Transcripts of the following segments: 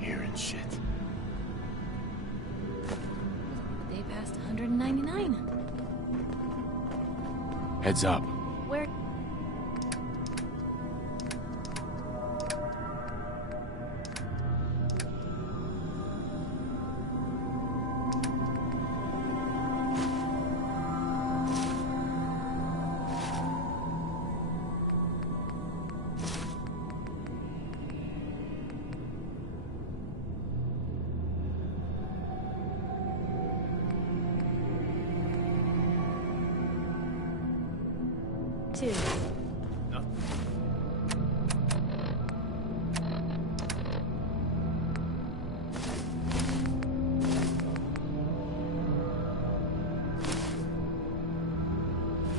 Hearing shit. They passed 199. Heads up. Where? Two.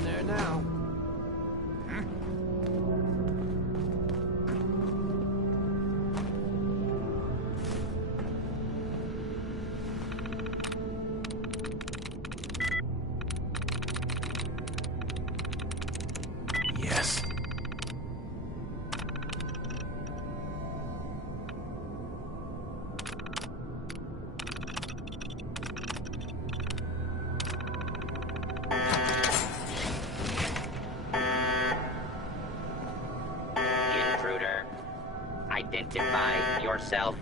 There now. Yes. Intruder, identify yourself.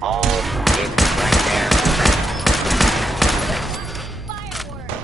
All is right there. Fireworks.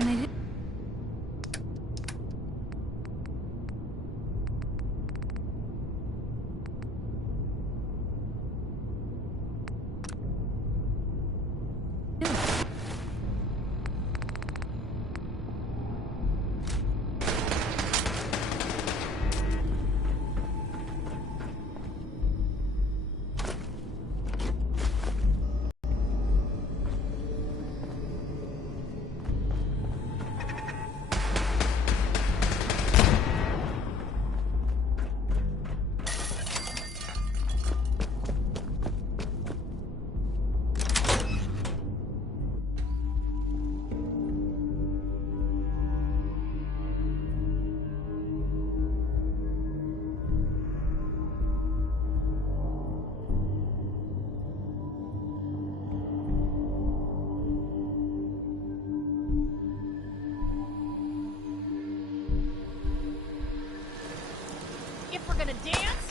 can I do? If we're gonna dance,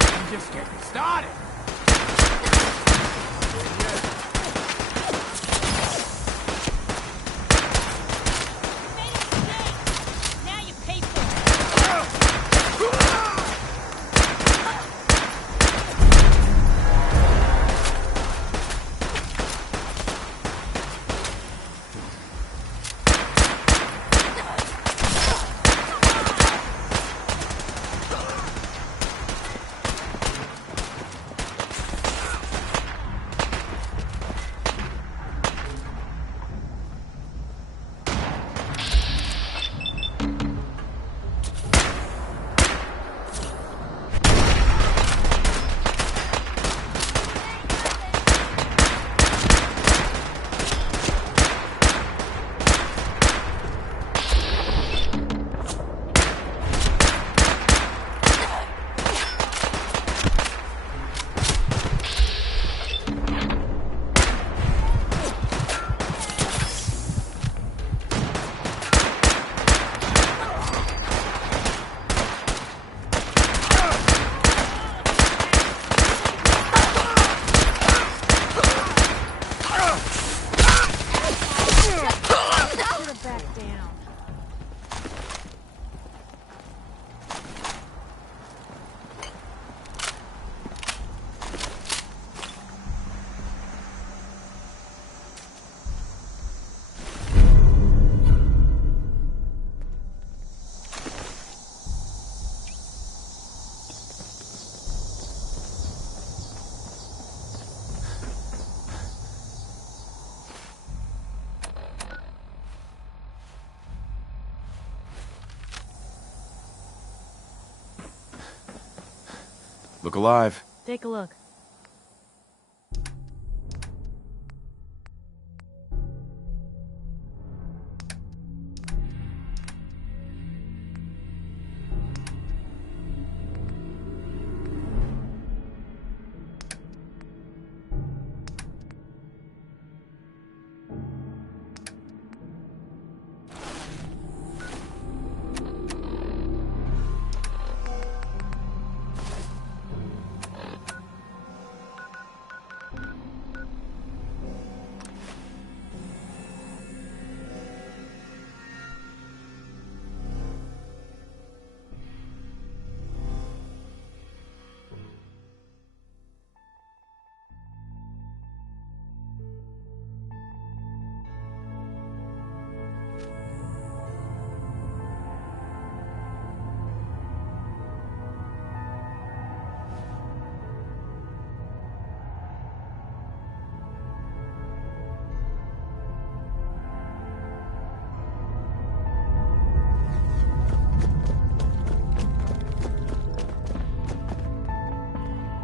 I'm just getting started. made a mistake. Now you pay for it. Back down. Look alive. Take a look.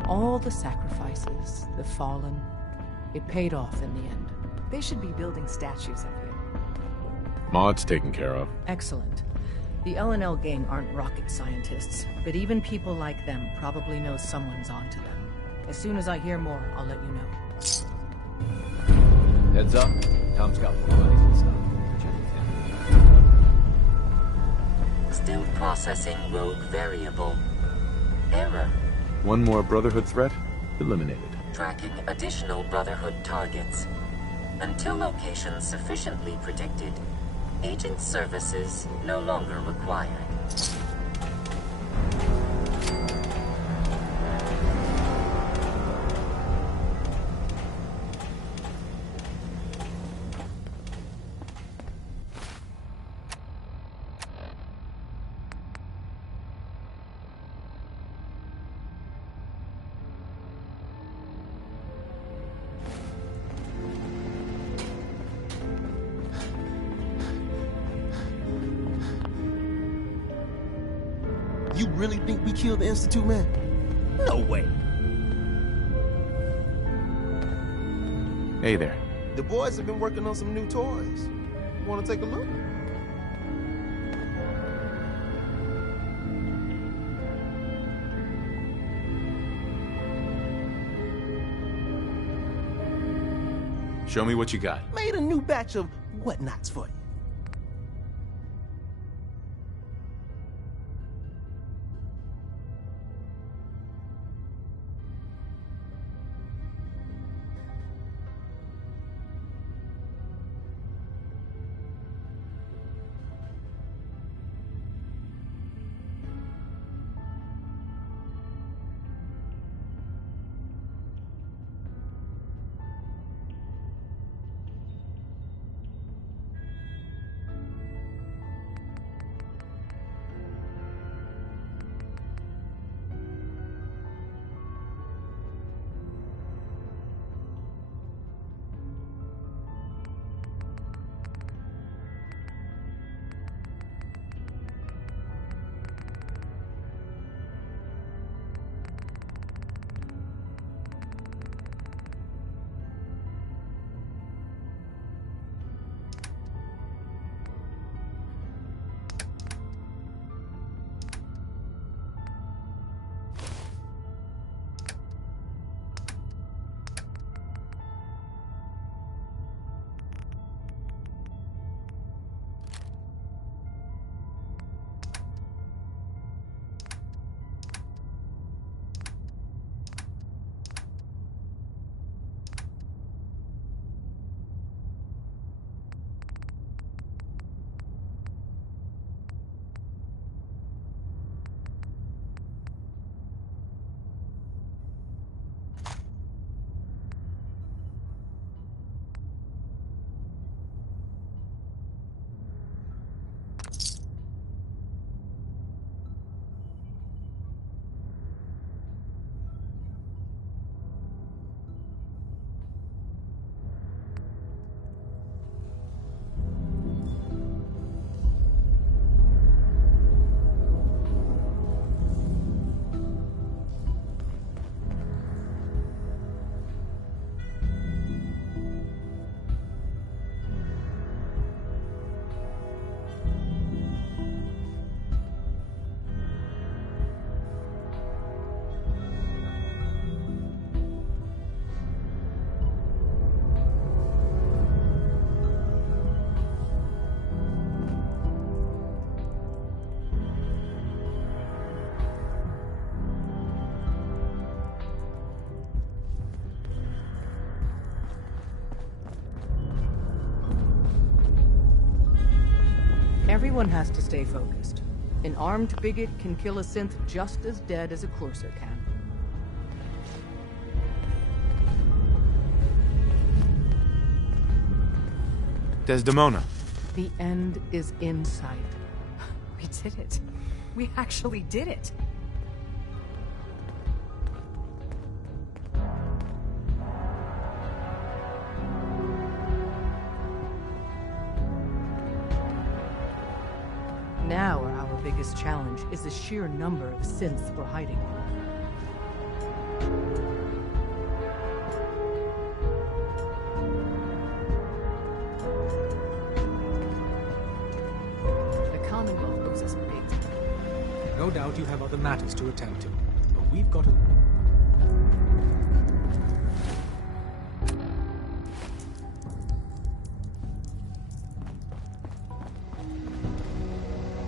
All the sacrifices, the fallen, it paid off in the end. They should be building statues of you. Maud's taken care of. Excellent. The L&L gang aren't rocket scientists, but even people like them probably know someone's onto them. As soon as I hear more, I'll let you know. Heads up. Tom's got more money and stuff. Check it out. Still processing rogue variable. error. One more Brotherhood threat eliminated. Tracking additional Brotherhood targets. Until location sufficiently predicted, agent services no longer required. You really think we killed the Institute, man? No way. Hey there. The boys have been working on some new toys. You want to take a look? Show me what you got. Made a new batch of whatnots for you. Everyone has to stay focused. An armed bigot can kill a synth just as dead as a courser can. Desdemona. The end is in sight. We did it. We actually did it. Now our biggest challenge is the sheer number of synths we're hiding. The Commonwealth owes us big time. No doubt you have other matters to attend to, but we've got to...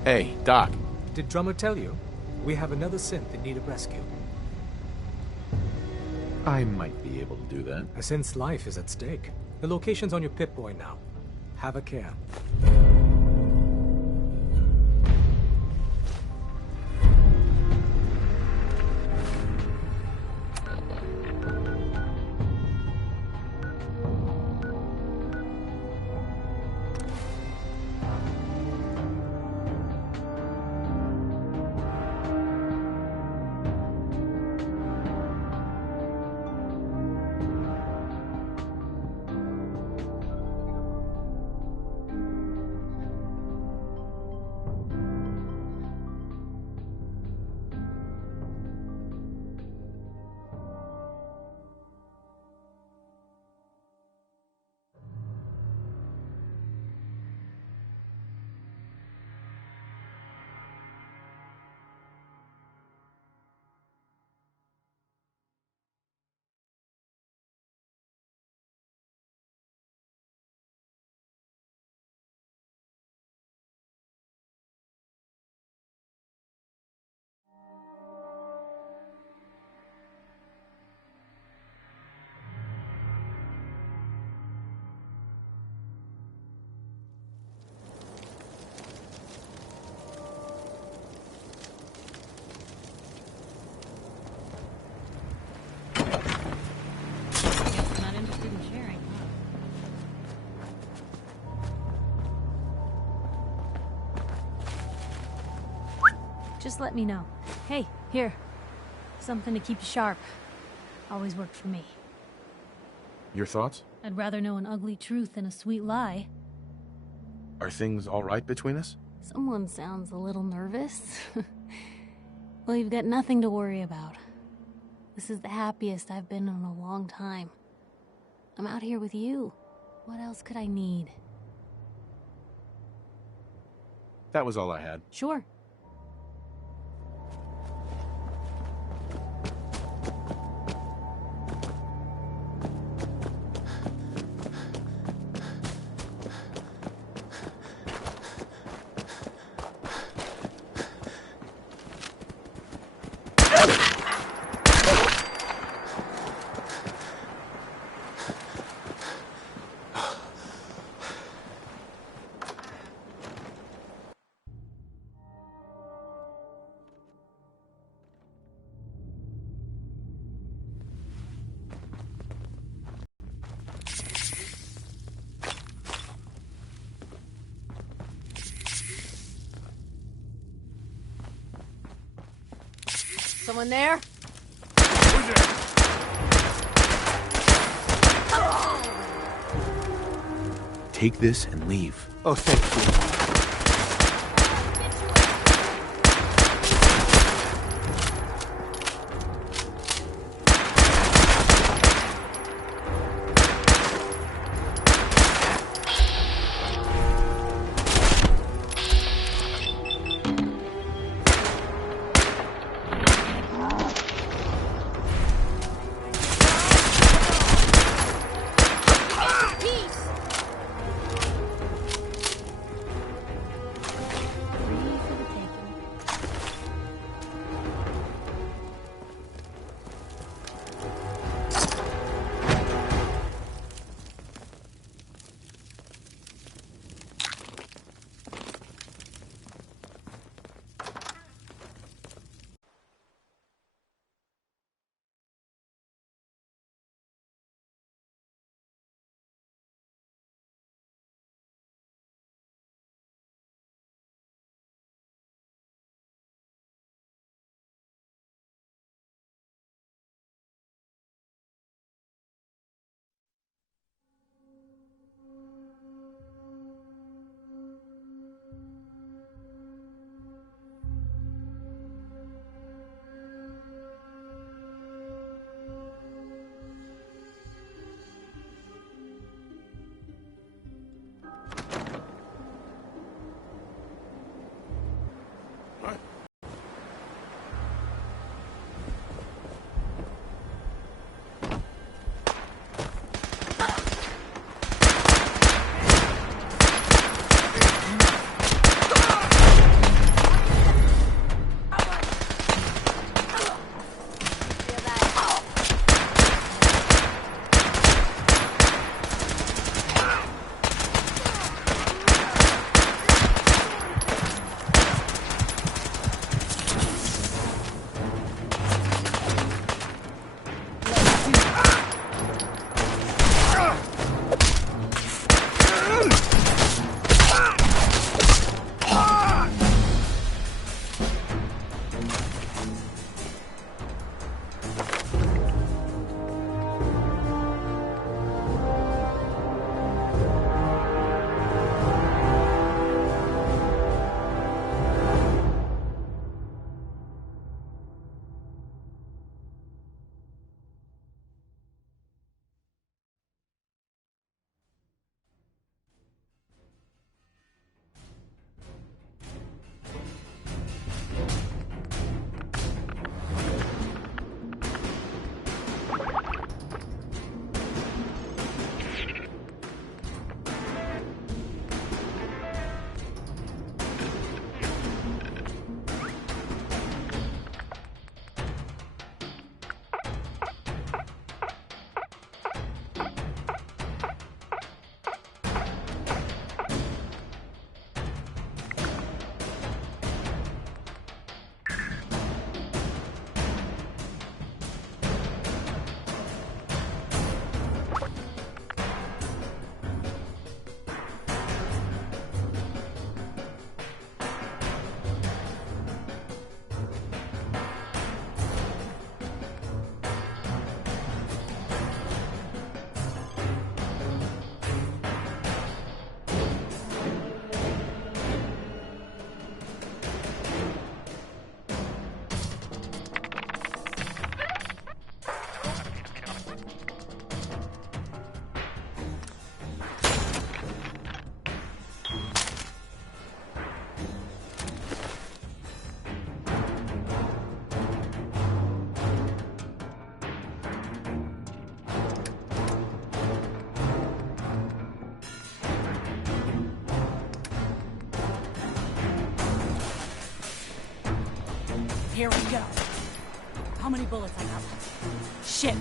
Hey, Doc. Did Drummer tell you? We have another synth in need of rescue. I might be able to do that. A synth's life is at stake. The location's on your Pip-Boy now. Have a care. Just let me know. Hey, here. Something to keep you sharp. Always worked for me. Your thoughts? I'd rather know an ugly truth than a sweet lie. Are things all right between us? Someone sounds a little nervous. Well, you've got nothing to worry about. This is the happiest I've been in a long time. I'm out here with you. What else could I need? That was all I had. Sure. Someone there? Take this and leave. Oh, thank you. Here we go. How many bullets I got? Shit.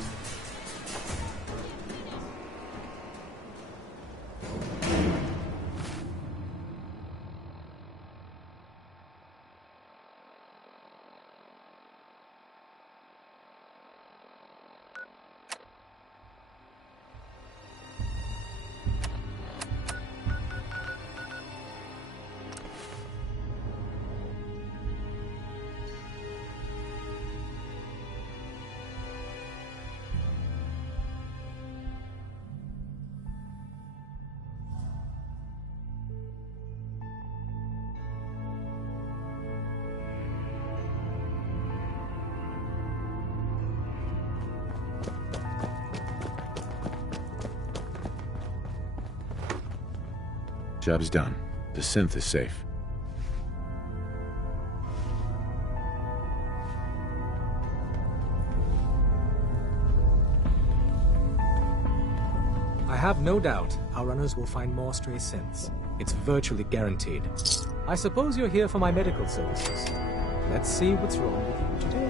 Job's done. The synth is safe. I have no doubt our runners will find more stray synths. It's virtually guaranteed. I suppose you're here for my medical services. Let's see what's wrong with you today.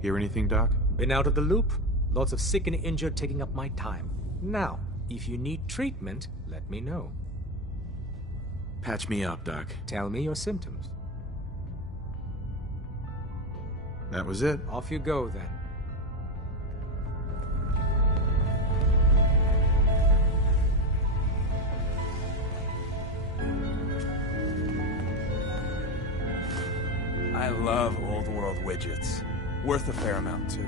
Hear anything, Doc? Been out of the loop. Lots of sick and injured taking up my time. Now, if you need treatment, let me know. Patch me up, Doc. Tell me your symptoms. That was it. Off you go, then. I love old world widgets. Worth a fair amount, too.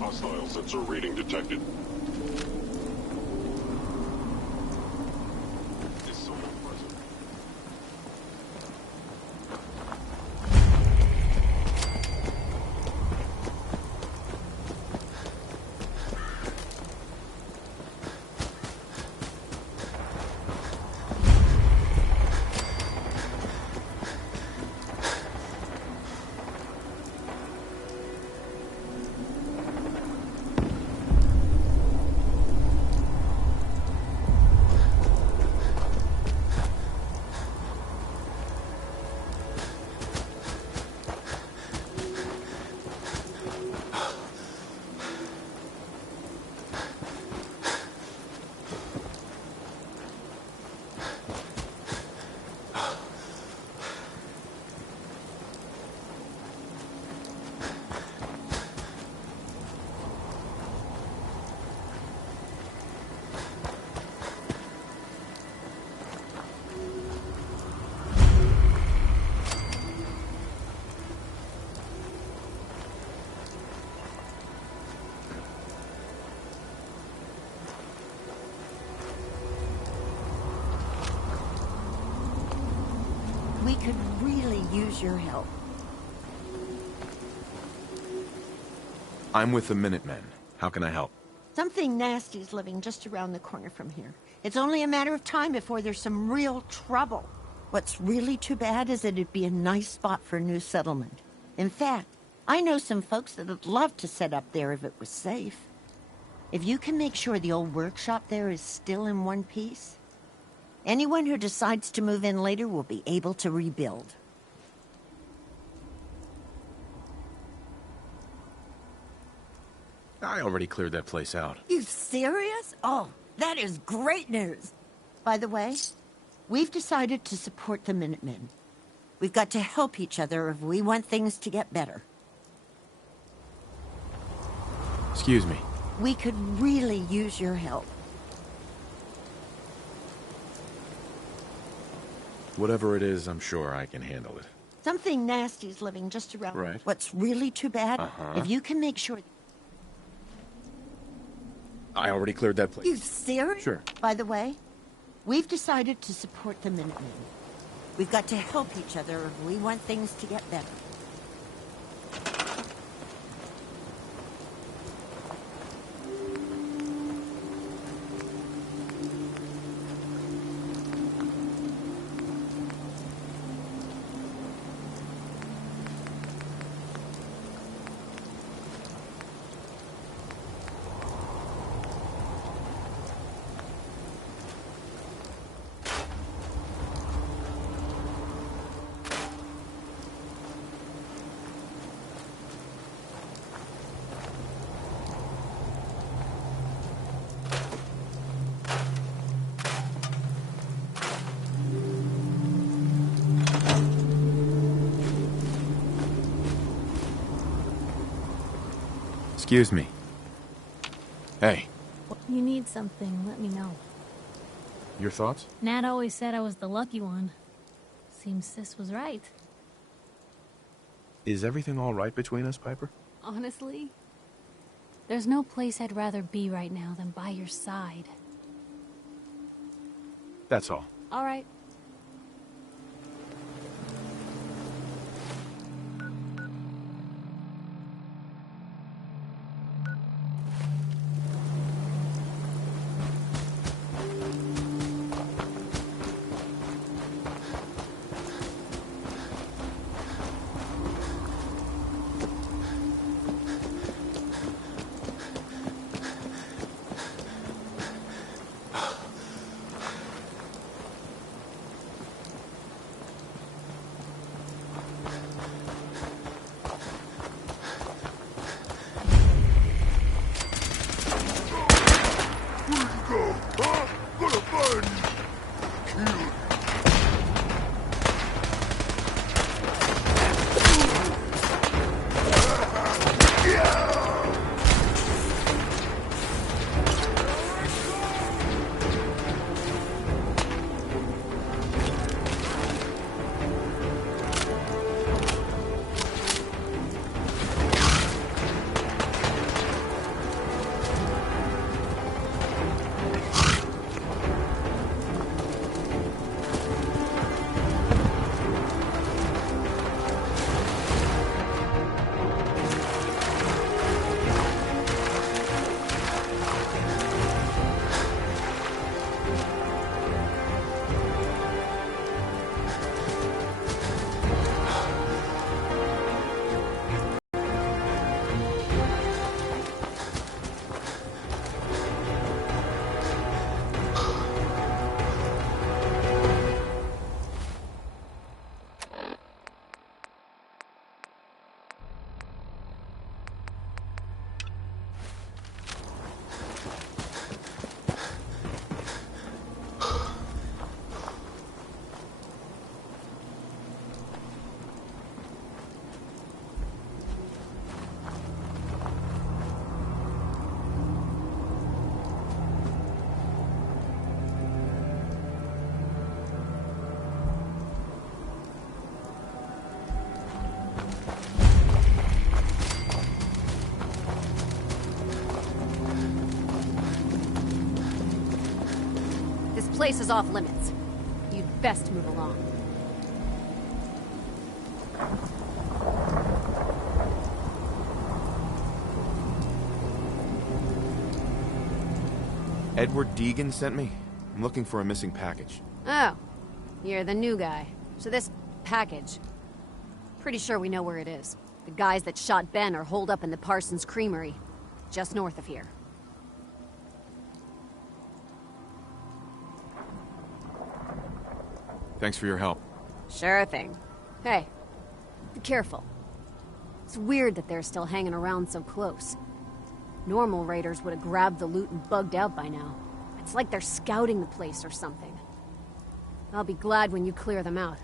Hostile sensor reading detected. Is someone present? We could really use your help. I'm with the Minutemen. How can I help? Something nasty's living just around the corner from here. It's only a matter of time before there's some real trouble. What's really too bad is that it'd be a nice spot for a new settlement. In fact, I know some folks that would love to set up there if it was safe. If you can make sure the old workshop there is still in one piece, anyone who decides to move in later will be able to rebuild. I already cleared that place out. You serious? Oh, that is great news. By the way, we've decided to support the Minutemen. We've got to help each other if we want things to get better. Excuse me. We could really use your help. Whatever it is, I'm sure I can handle it. Something nasty's living just around. Right. What's really too bad, if you can make sure... I already cleared that place. You serious? Sure. By the way, we've decided to support the Minutemen. We've got to help each other if we want things to get better. Excuse me. Hey. You need something, let me know. Your thoughts? Nat always said I was the lucky one. Seems Sis was right. Is everything all right between us, Piper? Honestly, there's no place I'd rather be right now than by your side. That's all. All right. This place is off limits. You'd best move along. Edward Deegan sent me. I'm looking for a missing package. Oh, you're the new guy. So this package, pretty sure we know where it is. The guys that shot Ben are holed up in the Parsons Creamery, just north of here. Thanks for your help. Sure thing. Hey, be careful. It's weird that they're still hanging around so close. Normal raiders would have grabbed the loot and bugged out by now. It's like they're scouting the place or something. I'll be glad when you clear them out.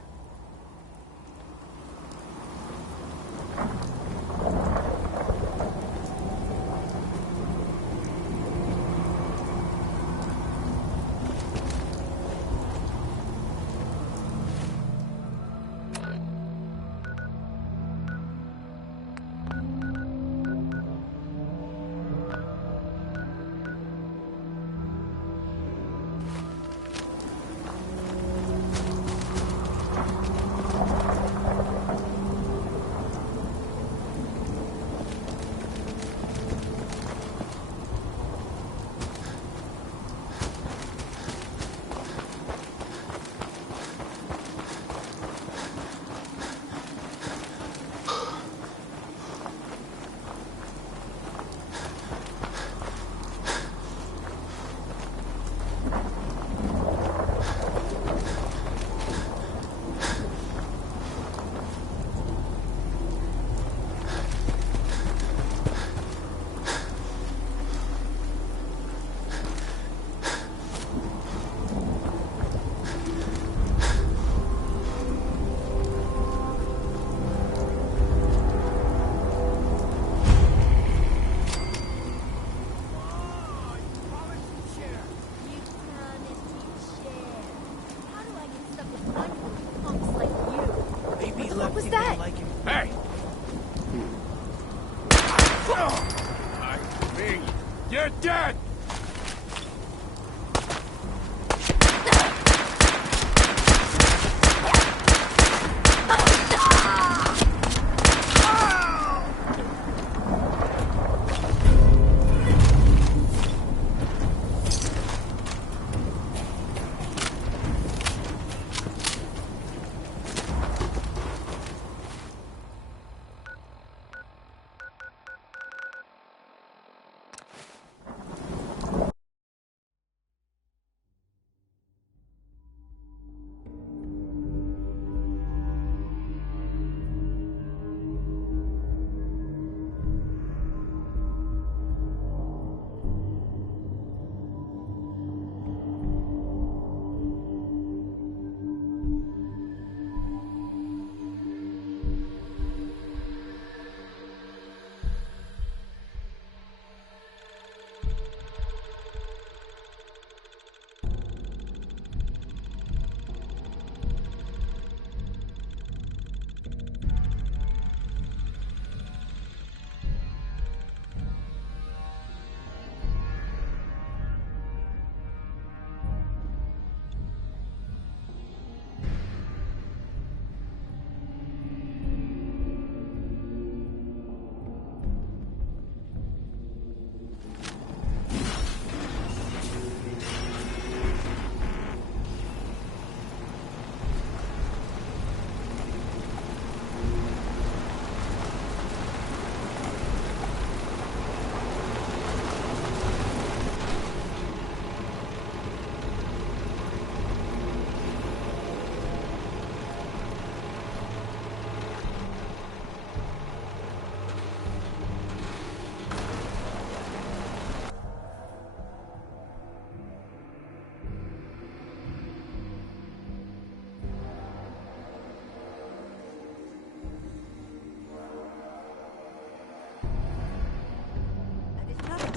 You're dead!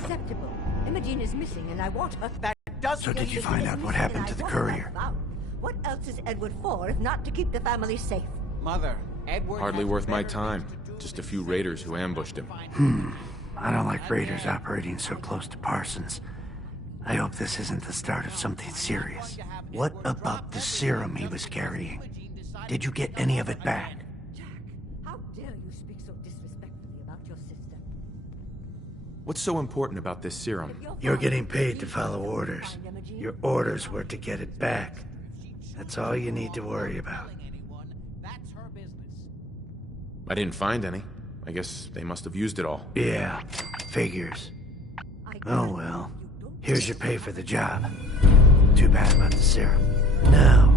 Acceptable. Imogen is missing, and I want her back. So did you find out what happened to the courier? What else is Edward for if not to keep the family safe? Mother, Edward... Hardly worth my time. Just a few raiders who ambushed him. I don't like raiders operating so close to Parsons. I hope this isn't the start of something serious. What about the serum he was carrying? Did you get any of it back? What's so important about this serum? You're getting paid to follow orders. Your orders were to get it back. That's all you need to worry about. I didn't find any. I guess they must have used it all. Yeah, figures. Oh well. Here's your pay for the job. Too bad about the serum. Now,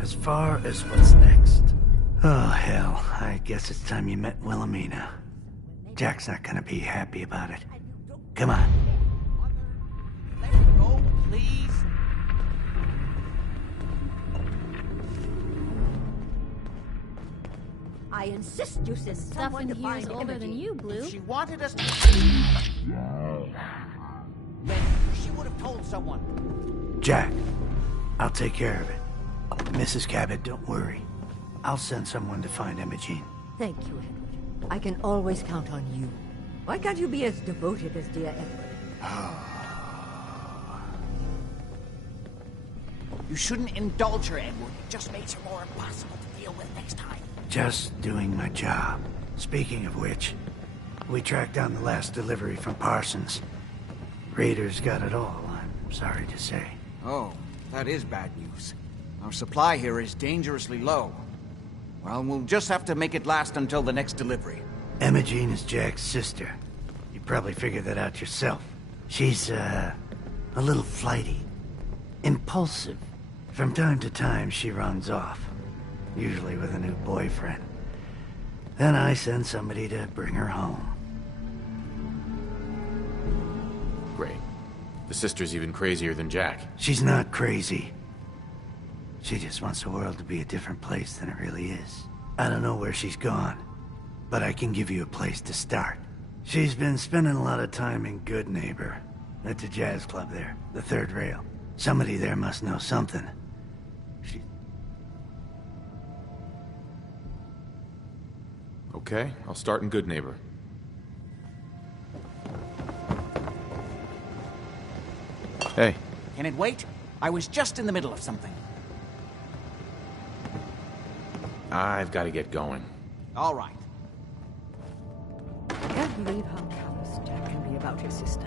as far as what's next. Oh hell, I guess it's time you met Wilhelmina. Jack's not gonna be happy about it. Come on. Let's go, please. I insist you send Stuff someone in to here is find older Imogen. than you, Blue. If she wanted us to... Then she would have told someone. Jack, I'll take care of it. Mrs. Cabot, don't worry. I'll send someone to find Imogen. Thank you, Edward. I can always count on you. Why can't you be as devoted as dear Edward? You shouldn't indulge her, Edward. It just makes her more impossible to deal with next time. Just doing my job. Speaking of which, we tracked down the last delivery from Parsons. Raiders got it all, I'm sorry to say. Oh, that is bad news. Our supply here is dangerously low. Well, we'll just have to make it last until the next delivery. Imogen is Jack's sister. You probably figured that out yourself. She's, a little flighty. Impulsive. From time to time, she runs off. Usually with a new boyfriend. Then I send somebody to bring her home. Great. The sister's even crazier than Jack. She's not crazy. She just wants the world to be a different place than it really is. I don't know where she's gone, but I can give you a place to start. She's been spending a lot of time in Good Neighbor, at the jazz club there, the third rail. Somebody there must know something. Okay, I'll start in Good Neighbor. Hey. Can it wait? I was just in the middle of something. I've got to get going. All right. I can't believe how callous Jack can be about his sister.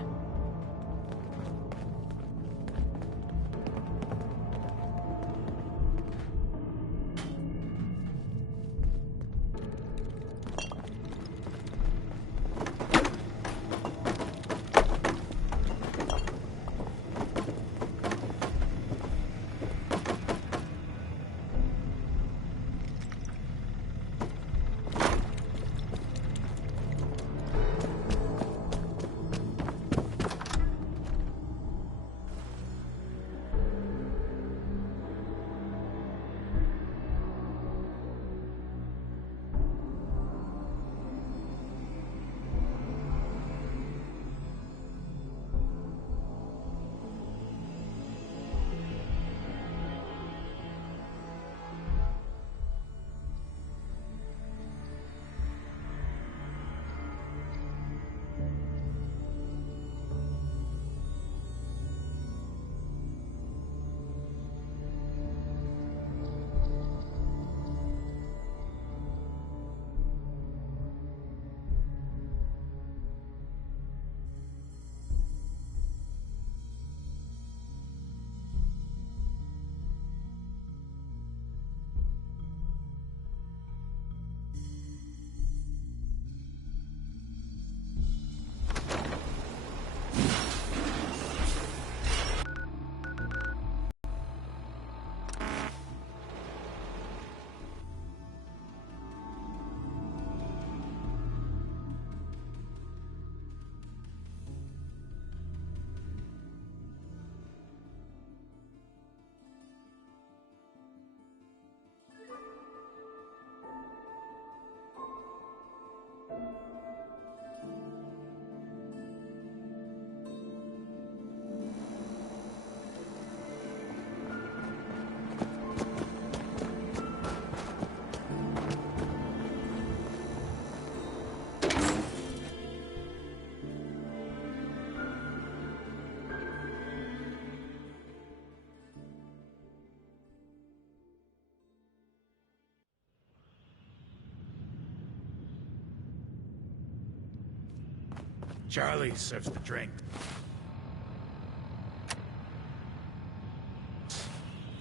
Charlie serves the drink.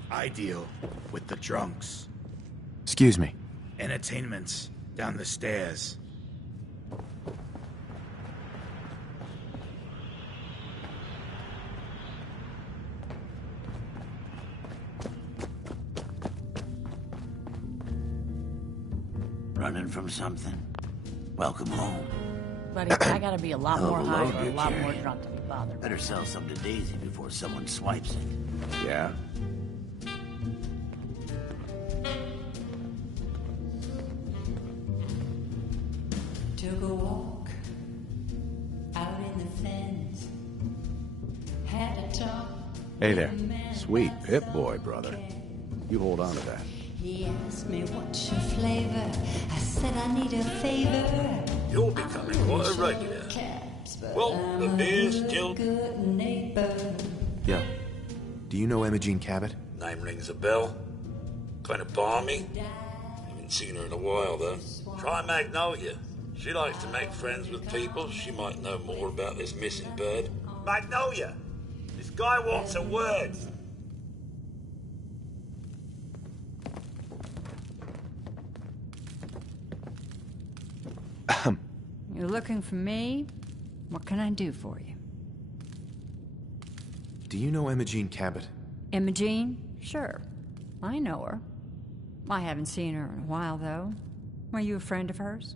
I deal with the drunks. Excuse me. Entertainment's down the stairs. Running from something? Welcome home. Buddy, I gotta be a lot more high load or a you're lot more carrying. drunk to bother me. Better sell some to Daisy before someone swipes it. Yeah? Took a walk out in the fens. Had a talk. Hey there. Sweet Pip-Boy, brother. You hold on to that. He asked me what's your flavor. I said I need a favor. You're becoming quite a regular. Well, the beer's still... Good neighbor. Yo, do you know Imogene Cabot? Name rings a bell. Kind of balmy. Haven't seen her in a while, though. Try Magnolia. She likes to make friends with people. She might know more about this missing bird. Magnolia! This guy wants a word. You're looking for me? What can I do for you? Do you know Imogene Cabot? Imogene? Sure. I know her. I haven't seen her in a while, though. Are you a friend of hers?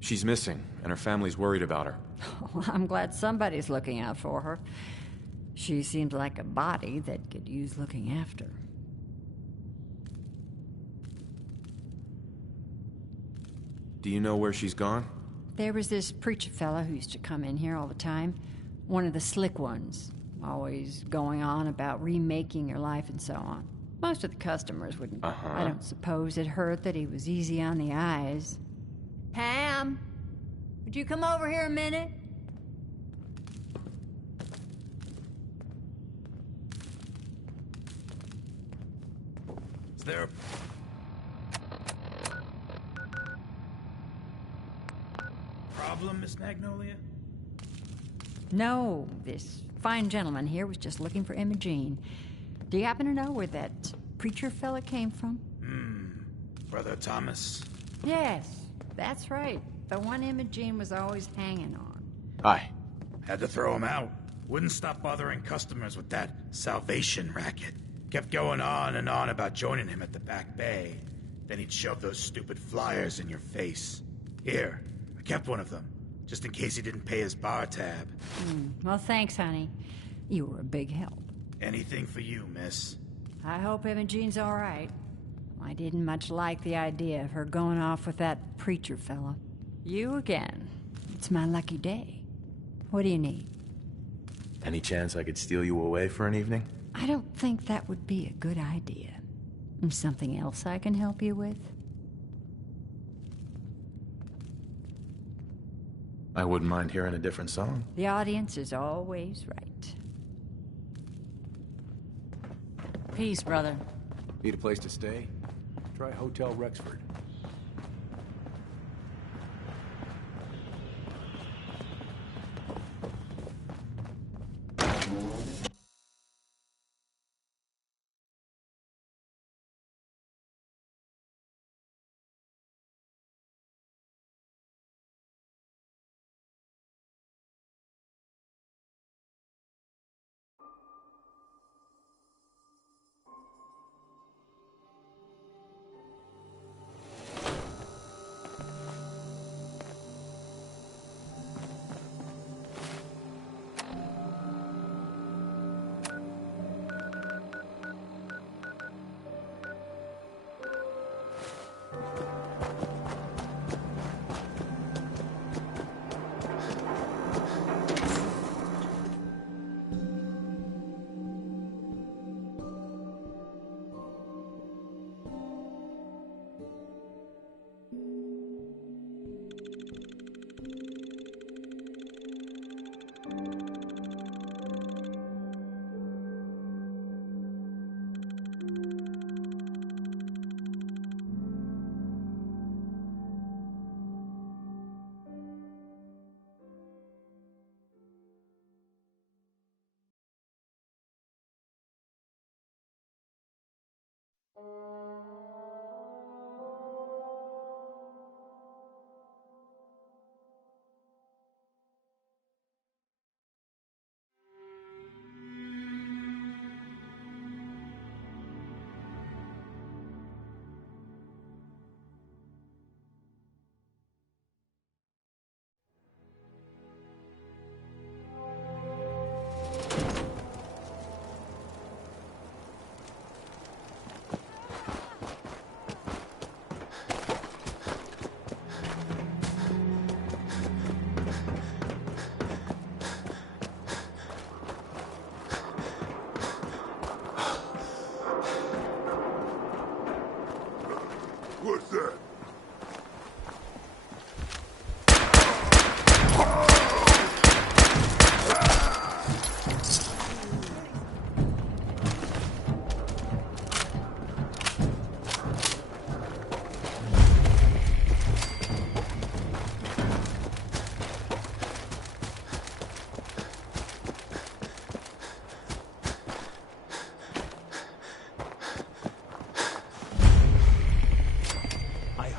She's missing, and her family's worried about her. Well, I'm glad somebody's looking out for her. She seems like a body that could use looking after. Do you know where she's gone? There was this preacher fella who used to come in here all the time. One of the slick ones. Always going on about remaking your life and so on. Most of the customers wouldn't. I don't suppose it hurt that he was easy on the eyes. Pam! Would you come over here a minute? Is there a... problem, Miss Magnolia? No, this fine gentleman here was just looking for Imogene. Do you happen to know where that preacher fella came from? Brother Thomas? Yes, that's right. The one Imogene was always hanging on. Hi. Had to throw him out. Wouldn't stop bothering customers with that salvation racket. Kept going on and on about joining him at the back bay. Then he'd shove those stupid flyers in your face. Here, I kept one of them, just in case he didn't pay his bar tab. Well, thanks, honey. You were a big help. Anything for you, miss. I hope Imogene's all right. I didn't much like the idea of her going off with that preacher fella. You again. It's my lucky day. What do you need? Any chance I could steal you away for an evening? I don't think that would be a good idea. Something else I can help you with? I wouldn't mind hearing a different song. The audience is always right. Peace, brother. Need a place to stay? Try Hotel Rexford.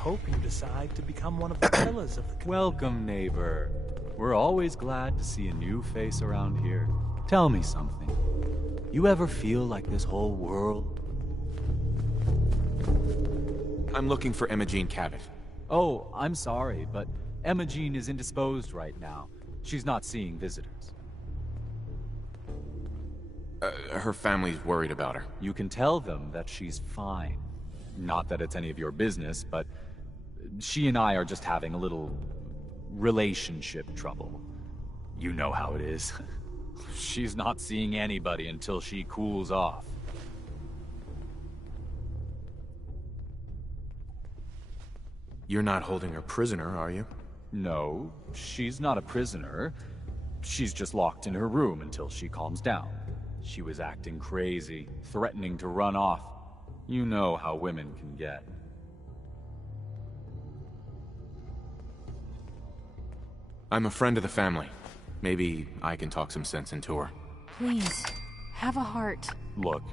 hope you decide to become one of the pillars of the community. Welcome, neighbor. We're always glad to see a new face around here. Tell me something. You ever feel like this whole world... I'm looking for Imogene Cabot. Oh, I'm sorry, but Imogene is indisposed right now. She's not seeing visitors. Her family's worried about her. You can tell them that she's fine. Not that it's any of your business, but she and I are just having a little relationship trouble. You know how it is. She's not seeing anybody until she cools off. You're not holding her prisoner, are you? No, she's not a prisoner. She's just locked in her room until she calms down. She was acting crazy, threatening to run off. You know how women can get. I'm a friend of the family. Maybe I can talk some sense into her. Please, have a heart. Look,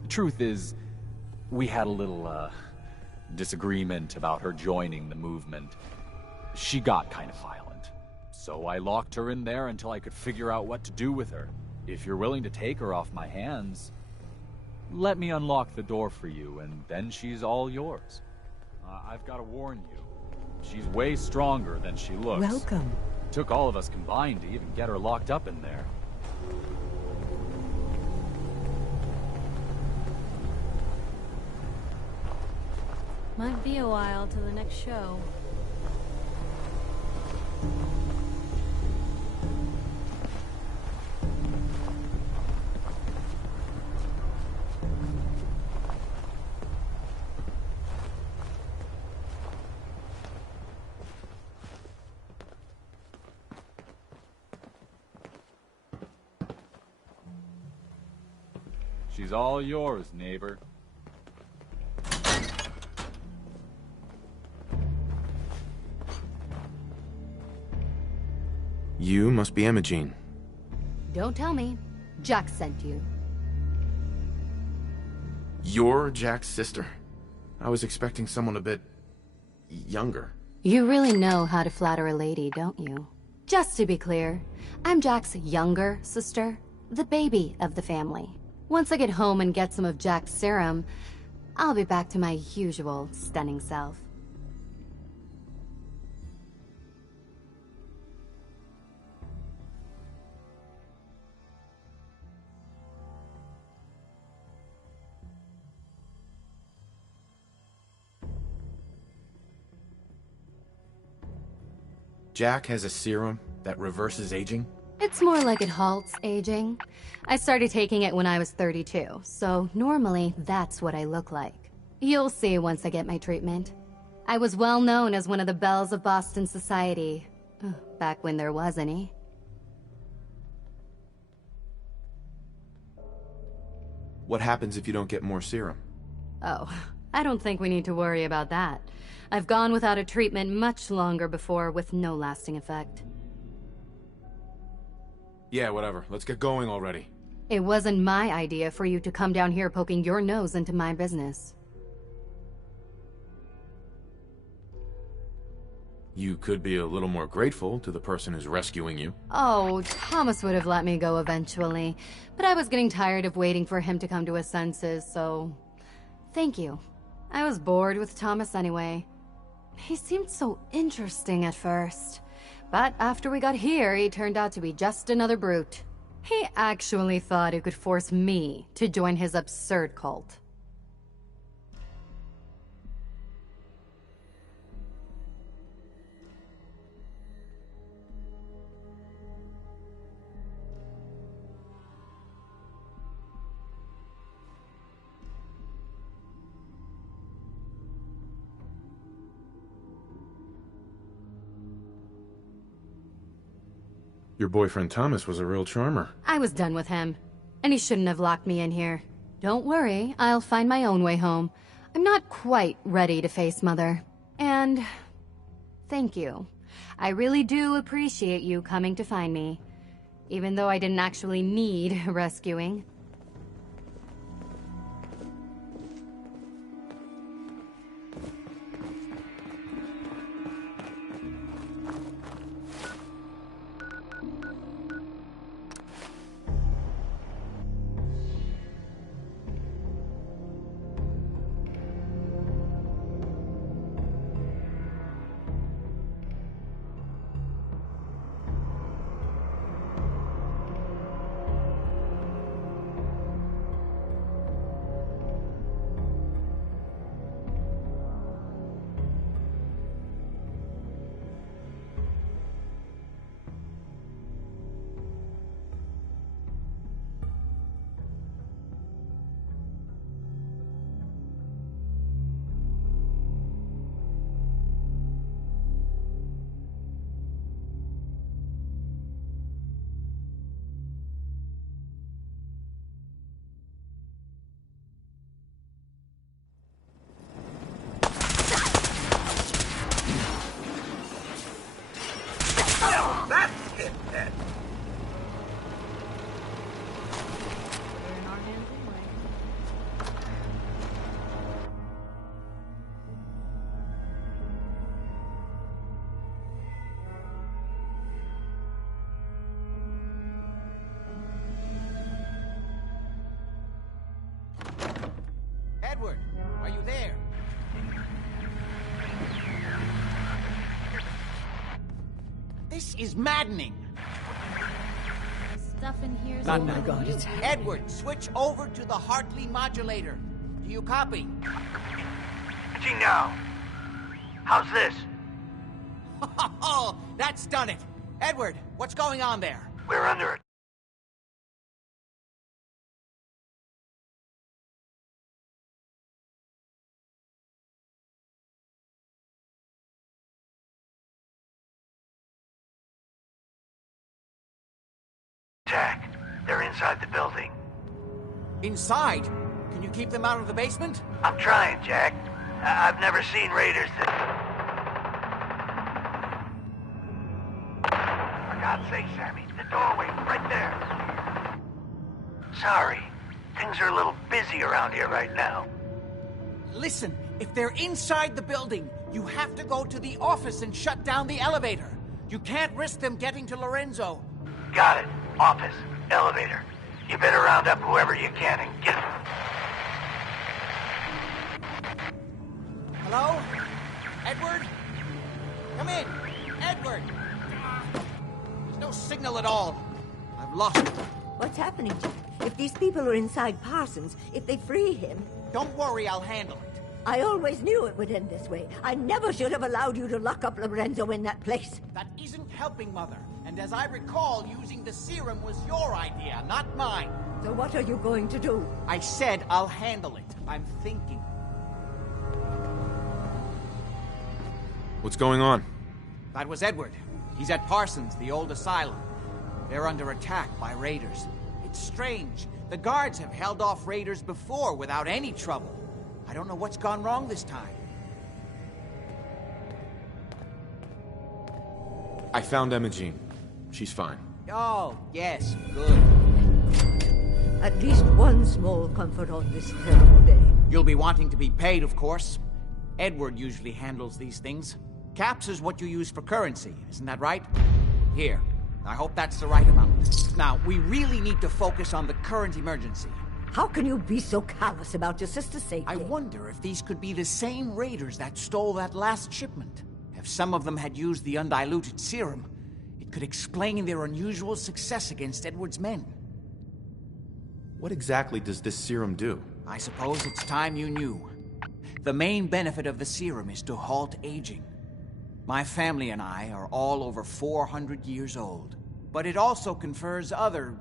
the truth is, we had a little, disagreement about her joining the movement. She got kind of violent. So I locked her in there until I could figure out what to do with her. If you're willing to take her off my hands, let me unlock the door for you, and then she's all yours. I've got to warn you, she's way stronger than she looks. Welcome. Took all of us combined to even get her locked up in there. Might be a while to the next show. She's all yours, neighbor. You must be Imogene. Don't tell me. Jack sent you. You're Jack's sister? I was expecting someone a bit... younger. You really know how to flatter a lady, don't you? Just to be clear, I'm Jack's younger sister, the baby of the family. Once I get home and get some of Jack's serum, I'll be back to my usual stunning self. Jack has a serum that reverses aging? It's more like it halts aging. I started taking it when I was 32, so normally that's what I look like. You'll see once I get my treatment. I was well known as one of the belles of Boston society, back when there was any. What happens if you don't get more serum? Oh, I don't think we need to worry about that. I've gone without a treatment much longer before with no lasting effect. Yeah, whatever. Let's get going already. It wasn't my idea for you to come down here poking your nose into my business. You could be a little more grateful to the person who's rescuing you. Oh, Thomas would have let me go eventually, but I was getting tired of waiting for him to come to his senses, so... Thank you. I was bored with Thomas anyway. He seemed so interesting at first. But after we got here, he turned out to be just another brute. He actually thought he could force me to join his absurd cult. Your boyfriend Thomas was a real charmer. I was done with him, and he shouldn't have locked me in here. Don't worry, I'll find my own way home. I'm not quite ready to face Mother. And... thank you. I really do appreciate you coming to find me, even though I didn't actually need rescuing. This is maddening. Stuff in here. Oh my God, it's Edward, switch over to the Hartley modulator. Do you copy? Switching now. How's this? Oh, that's done it. Edward, what's going on there? We're under attack. They're inside the building. Inside? Can you keep them out of the basement? I'm trying, Jack. I've never seen raiders that... For God's sake, Sammy, the doorway, right there. Sorry. Things are a little busy around here right now. Listen, if they're inside the building, you have to go to the office and shut down the elevator. You can't risk them getting to Lorenzo. Got it. Office. Elevator. You better round up whoever you can and get... Hello? Edward? Come in. Edward! There's no signal at all. I've lost it. What's happening, Jack? If these people are inside Parsons, if they free him... Don't worry, I'll handle it. I always knew it would end this way. I never should have allowed you to lock up Lorenzo in that place. That isn't helping, Mother. And as I recall, using the serum was your idea, not mine. So what are you going to do? I said I'll handle it. I'm thinking. What's going on? That was Edward. He's at Parsons, the old asylum. They're under attack by raiders. It's strange. The guards have held off raiders before without any trouble. I don't know what's gone wrong this time. I found Imogene. She's fine. Oh, yes, good. At least one small comfort on this terrible day. You'll be wanting to be paid, of course. Edward usually handles these things. Caps is what you use for currency, isn't that right? Here. I hope that's the right amount. Now, we really need to focus on the current emergency. How can you be so callous about your sister's safety? I wonder if these could be the same raiders that stole that last shipment. If some of them had used the undiluted serum, it could explain their unusual success against Edward's men. What exactly does this serum do? I suppose it's time you knew. The main benefit of the serum is to halt aging. My family and I are all over 400 years old. But it also confers other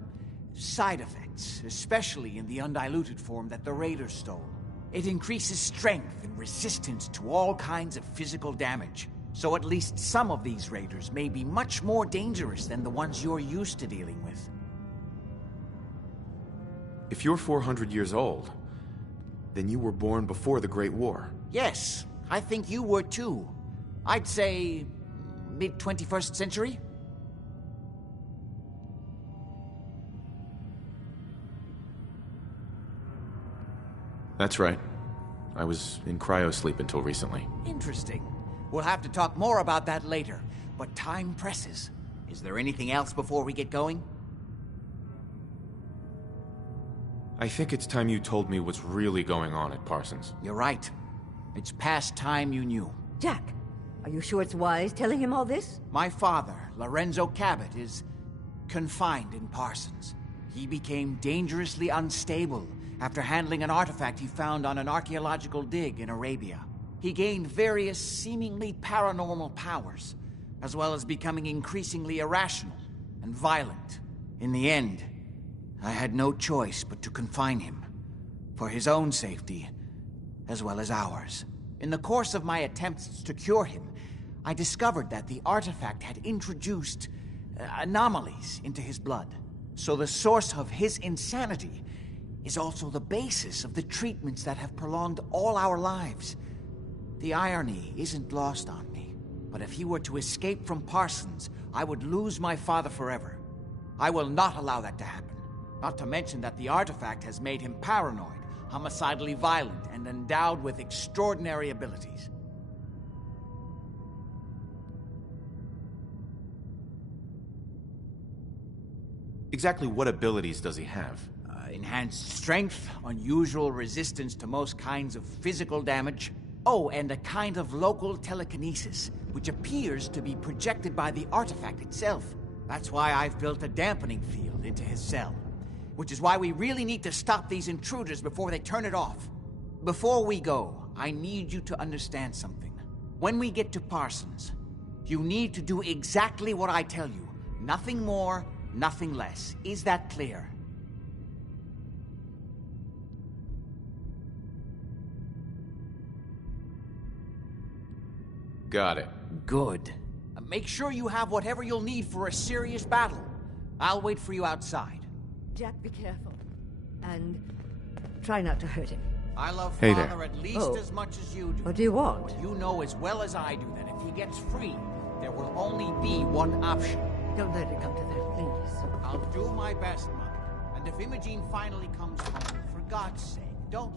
side effects, especially in the undiluted form that the raiders stole. It increases strength and resistance to all kinds of physical damage. So at least some of these raiders may be much more dangerous than the ones you're used to dealing with. If you're 400 years old, then you were born before the Great War. Yes, I think you were too. I'd say mid-21st century? That's right. I was in cryosleep until recently. Interesting. We'll have to talk more about that later, but time presses. Is there anything else before we get going? I think it's time you told me what's really going on at Parsons. You're right. It's past time you knew. Jack, are you sure it's wise telling him all this? My father, Lorenzo Cabot, is confined in Parsons. He became dangerously unstable after handling an artifact he found on an archaeological dig in Arabia. He gained various seemingly paranormal powers, as well as becoming increasingly irrational and violent. In the end, I had no choice but to confine him, for his own safety, as well as ours. In the course of my attempts to cure him, I discovered that the artifact had introduced anomalies into his blood. So the source of his insanity is also the basis of the treatments that have prolonged all our lives. The irony isn't lost on me, but if he were to escape from Parsons, I would lose my father forever. I will not allow that to happen. Not to mention that the artifact has made him paranoid, homicidally violent, and endowed with extraordinary abilities. Exactly what abilities does he have? Enhanced strength, unusual resistance to most kinds of physical damage. Oh, and a kind of local telekinesis. which appears to be projected by the artifact itself. That's why I've built a dampening field into his cell. Which is why we really need to stop these intruders before they turn it off. Before we go, I need you to understand something. When we get to Parsons, you need to do exactly what I tell you. Nothing more, nothing less. Is that clear? Got it. Good. Make sure you have whatever you'll need for a serious battle. I'll wait for you outside. Jack, be careful. And try not to hurt him. I love Hey Father there. at least as much as you do. What do you want? You know as well as I do that if he gets free, there will only be one option. Don't let it come to that, please. I'll do my best, Mother. And if Imogene finally comes home, for God's sake, don't...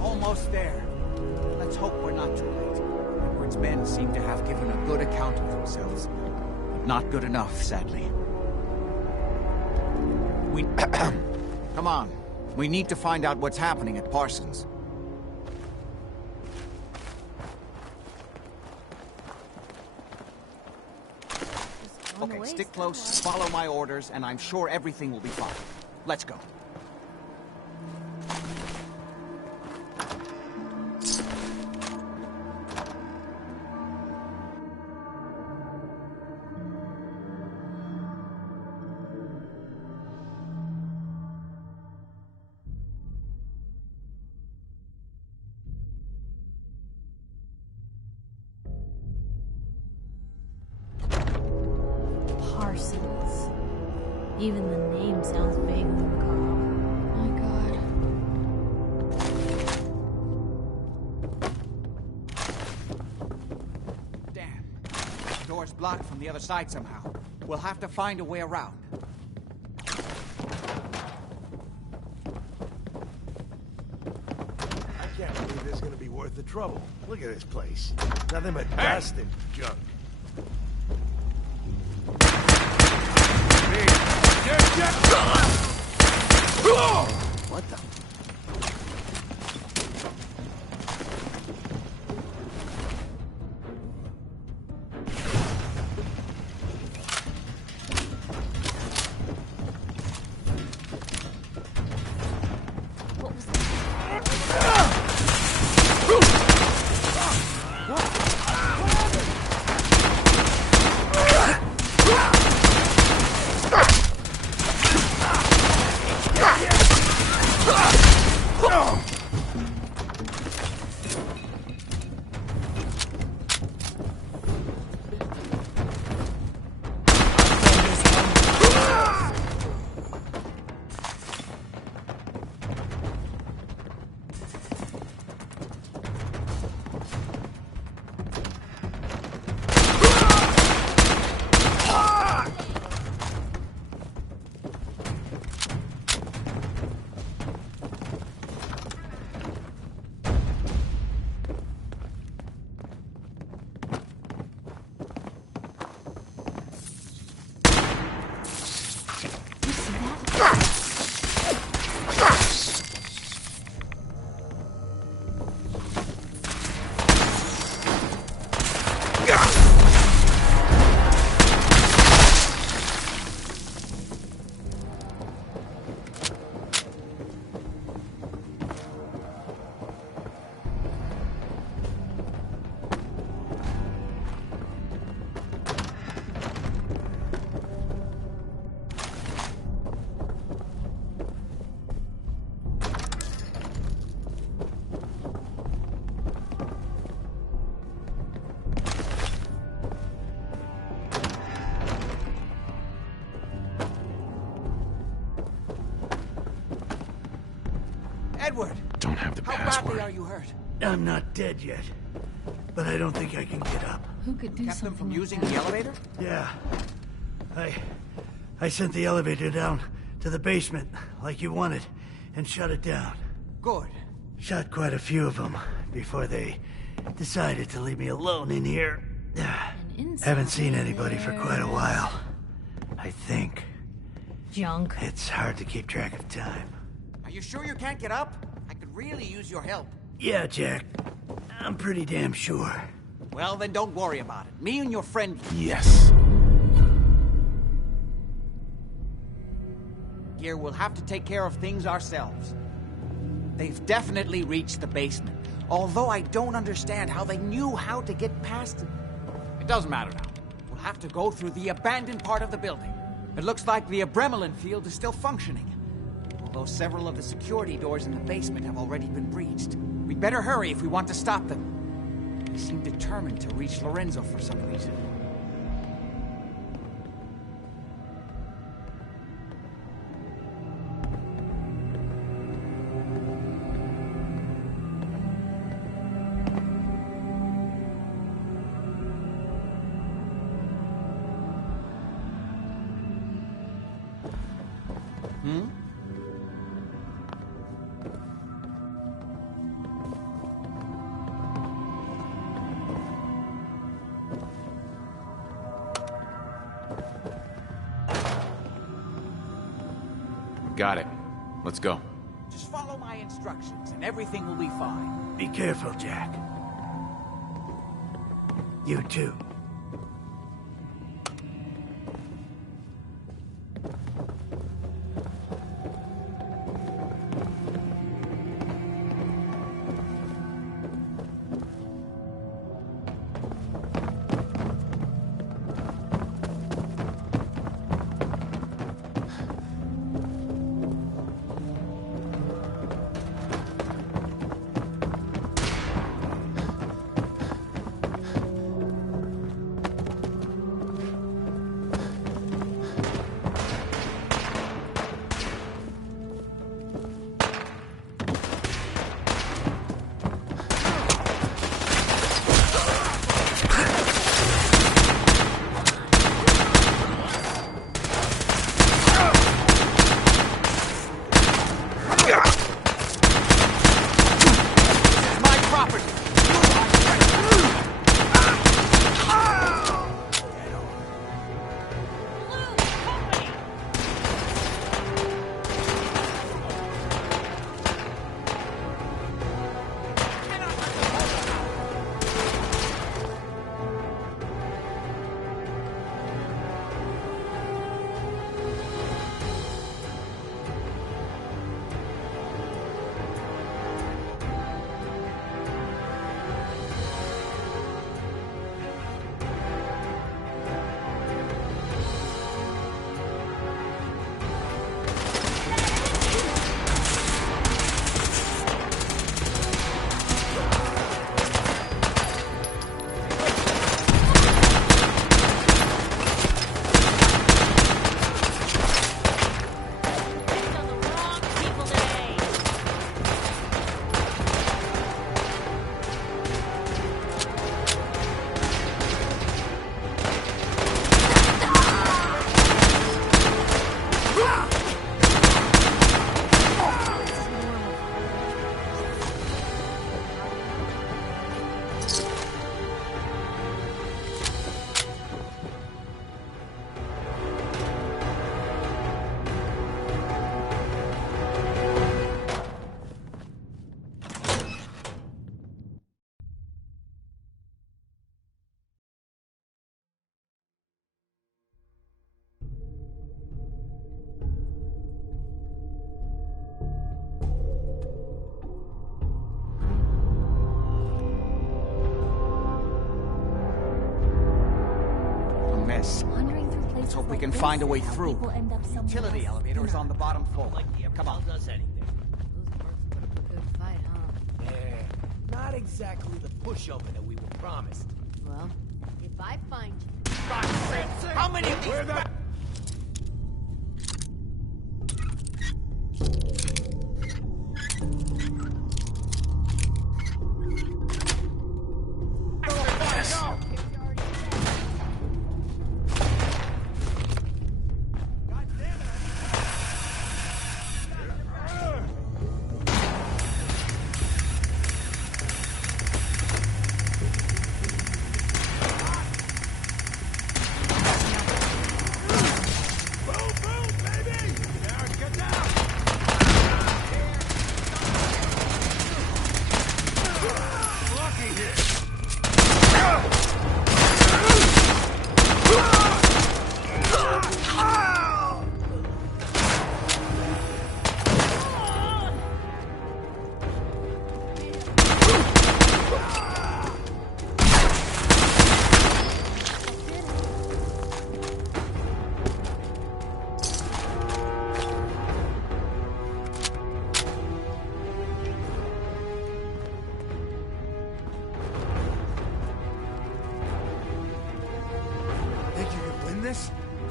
Almost there. Let's hope we're not too late. Edward's men seem to have given a good account of themselves. But not good enough, sadly. We... Come on. We need to find out what's happening at Parsons. Okay, stick close, follow my orders, and I'm sure everything will be fine. Let's go. Parsons. Even the name sounds vaguely macabre. My God. Damn. The door's blocked from the other side somehow. We'll have to find a way around. I can't believe this is gonna be worth the trouble. Look at this place. Nothing but dust and junk. What the? Ah! Edward! Don't have the How password. badly are you hurt? I'm not dead yet, but I don't think I can get up. Who could do Kept them from something like using that? the elevator? Yeah. I sent the elevator down to the basement, like you wanted, and shut it down. Good. Shot quite a few of them before they decided to leave me alone in here. Haven't seen anybody for quite a while. I think. Junk. It's hard to keep track of time. Are you sure you can't get up? I could really use your help. Yeah, Jack. I'm pretty damn sure. Well, then don't worry about it. Me and your friend... Yes. Here, we'll have to take care of things ourselves. They've definitely reached the basement. Although I don't understand how they knew how to get past it. It doesn't matter now. We'll have to go through the abandoned part of the building. It looks like the Abremelin field is still functioning. Although several of the security doors in the basement have already been breached. We'd better hurry if we want to stop them. They seem determined to reach Lorenzo for some reason. Got it. Let's go. Just follow my instructions and everything will be fine. Be careful, Jack. You too. Let's hope we can find a way through. The utility elevator is on the bottom floor. Come on. Does anything. Good fight, huh? Yeah, not exactly the pushover that we were promised. Well, if I find you... How many of these...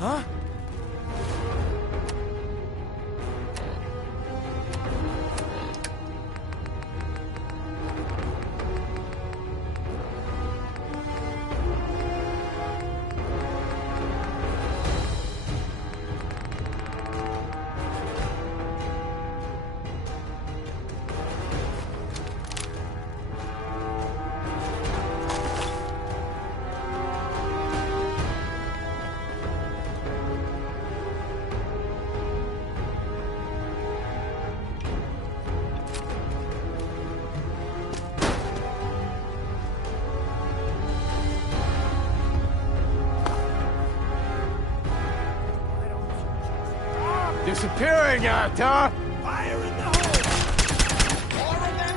Huh? Disappearing out, huh? Fire in the hole! More of them?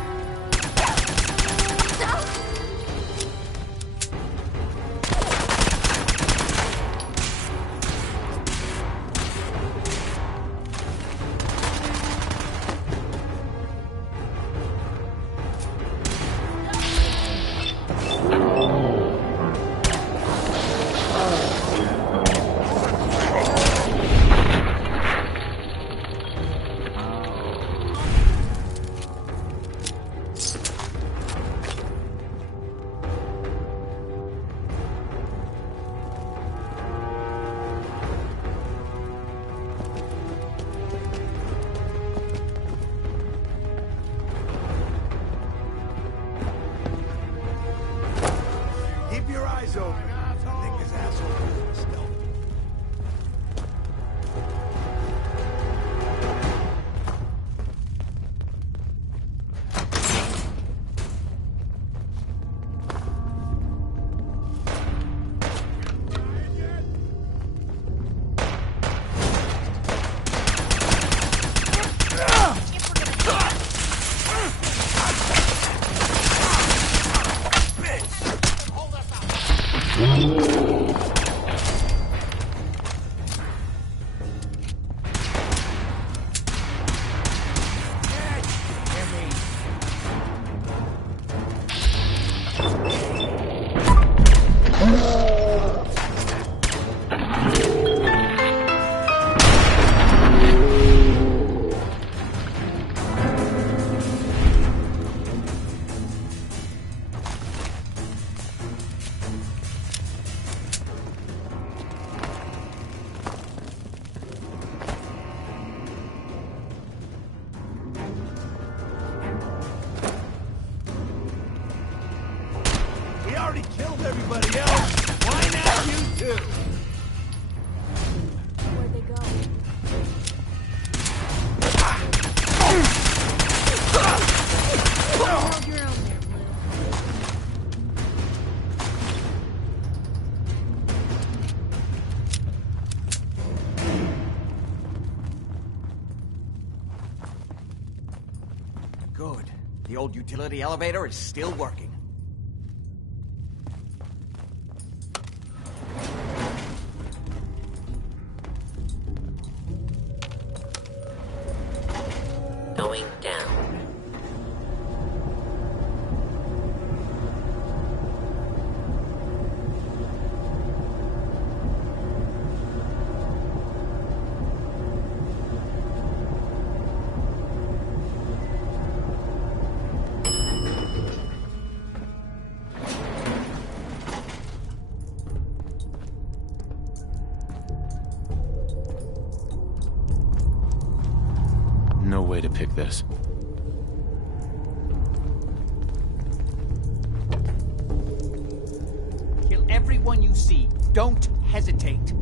Keep your eyes open. I think this asshole is stealth. We already killed everybody else. Why now you two? Where'd they go? Hold your own there, Good. The old utility elevator is still working. Going down. No way to pick this. Kill everyone you see. Don't hesitate.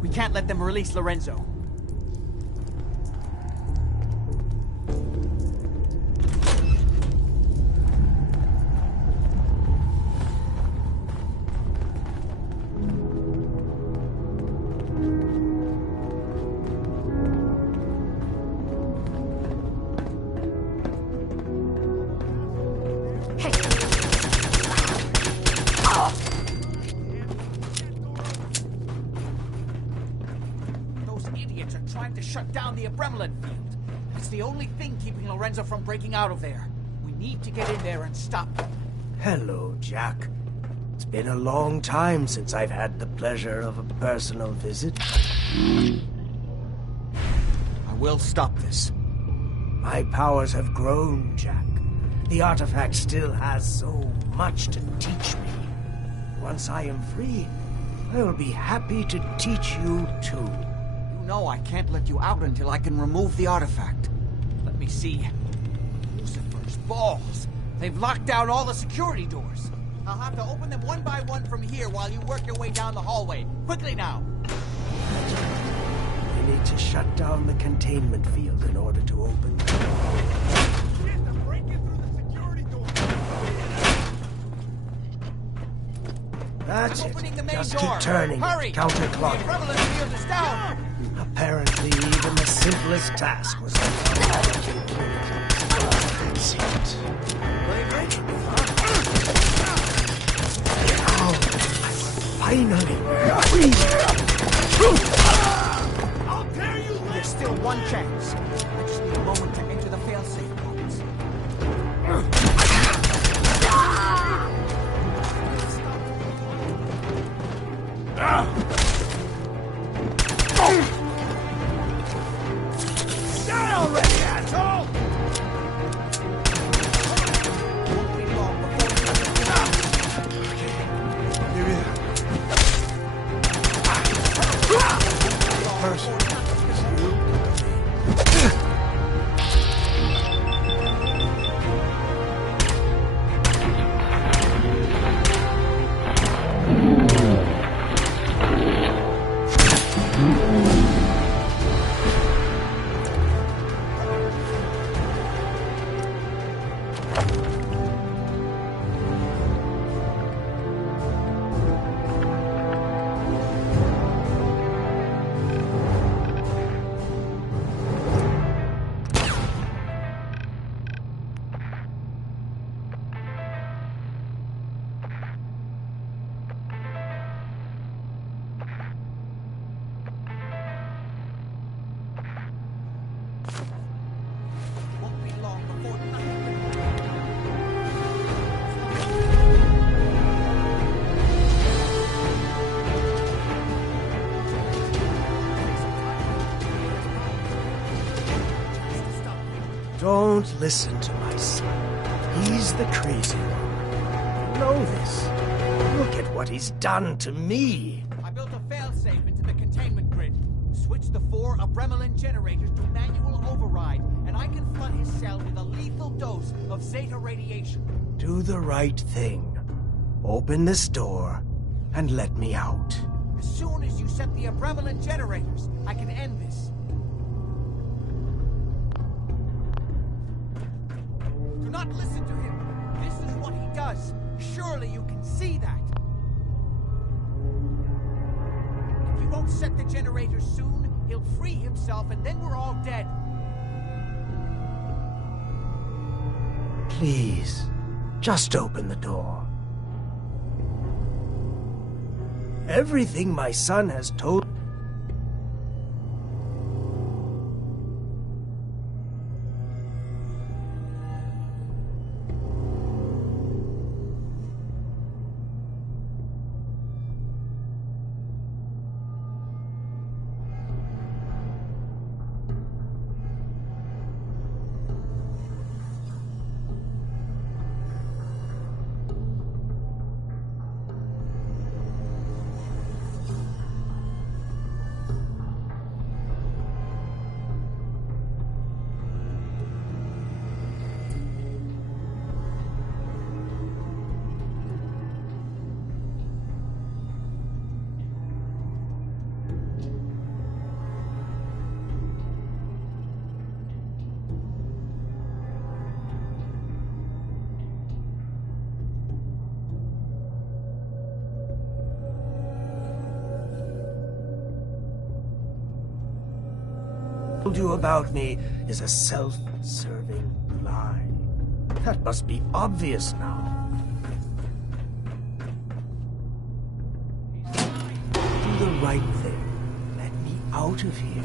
We can't let them release Lorenzo. Trying to shut down the Abremlin field. It's the only thing keeping Lorenzo from breaking out of there. We need to get in there and stop them. Hello, Jack. It's been a long time since I've had the pleasure of a personal visit. I will stop this. My powers have grown, Jack. The artifact still has so much to teach me. Once I am free, I will be happy to teach you too. You know I can't let you out until I can remove the artifact. Let me see. Lucifer's balls. They've locked down all the security doors. I'll have to open them one by one from here while you work your way down the hallway. Quickly now. We need to shut down the containment field in order to open them. That's it. Just keep turning. Counterclock. Apparently, even the simplest task was That's it. Now, finally, free. I'll tear you. There's still one chance. I just need a moment to enter the failsafe pods. Die already, asshole! Don't listen to my son. He's the crazy one. You know this. Look at what he's done to me. I built a failsafe into the containment grid. Switched the 4 Abremelin generators to manual override, and I can flood his cell with a lethal dose of Zeta radiation. Do the right thing. Open this door and let me out. As soon as you set the Abremelin generators, I can end this. Do not listen to him. This is what he does. Surely you can see that. If you don't set the generators soon, he'll free himself and then we're all dead. Please, just open the door. Everything my son has told... you about me is a self-serving lie. That must be obvious now. Do the right thing. Let me out of here.